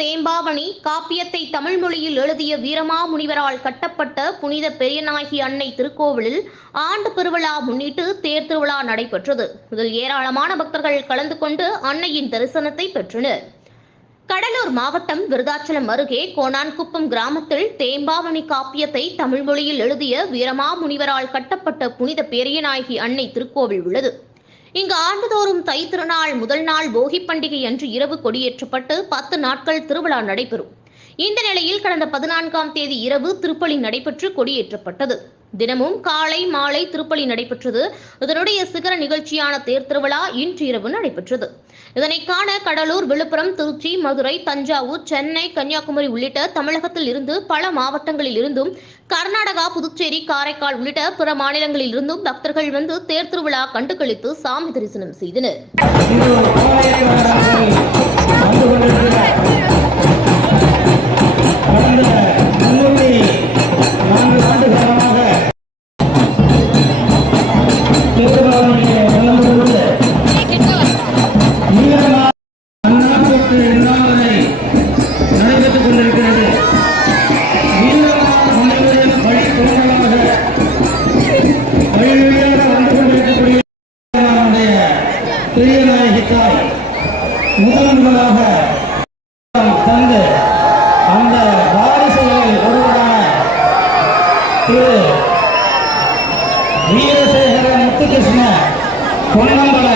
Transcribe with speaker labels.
Speaker 1: தேம்பாவணி காப்பியத்தை தமிழ் மொழியில் எழுதிய வீரமாமுனிவரால் கட்டப்பட்ட புனித பெரியநாயகி அன்னை திருக்கோவிலில் ஆண்டு பெருவிழா முன்னிட்டு தேர் திருவிழா நடைபெற்றது. இதில் ஏராளமான பக்தர்கள் கலந்து கொண்டு அன்னையின் தரிசனத்தை பெற்றனர். கடலூர் மாவட்டம் விருதாச்சலம் அருகே கோணான்குப்பம் கிராமத்தில் தேம்பாவணி காப்பியத்தை தமிழ் மொழியில் எழுதிய வீரமாமுனிவரால் கட்டப்பட்ட புனித பெரியநாயகி அன்னை திருக்கோவில் உள்ளது. இங்கு ஆண்டுதோறும் தை திருநாள் முதல் நாள் போகி பண்டிகை அன்று இரவு கொடியேற்றப்பட்டு பத்து நாட்கள் திருவிழா நடைபெறும். இந்த நிலையில் கடந்த பதினான்காம் தேதி இரவு திருப்பலி நடைபெற்று கொடியேற்றப்பட்டது. தினமும் காலை மாலை திருப்பலி நடைபெற்றது. இதனுடைய சிகர நிகழ்ச்சியான தேர் திருவிழா இன்று இரவு நடைபெற்றது. இதனை காண கடலூர் விழுப்புரம் திருச்சி மதுரை தஞ்சாவூர் சென்னை கன்னியாகுமரி உள்ளிட்ட தமிழகத்தில் இருந்து பல மாவட்டங்களில் இருந்தும் கர்நாடகா புதுச்சேரி காரைக்கால் உள்ளிட்ட பிற மாநிலங்களில் இருந்தும் பக்தர்கள் வந்து தேர் திருவிழா கண்டுகளித்து சாமி தரிசனம் செய்தனர்.
Speaker 2: பெரிய தாய் முதல் முதலாக தந்து அந்த வாரிசுகளில் ஒருவரான திரு வீரசேகர முத்துகிருஷ்ண பொன்னம்பல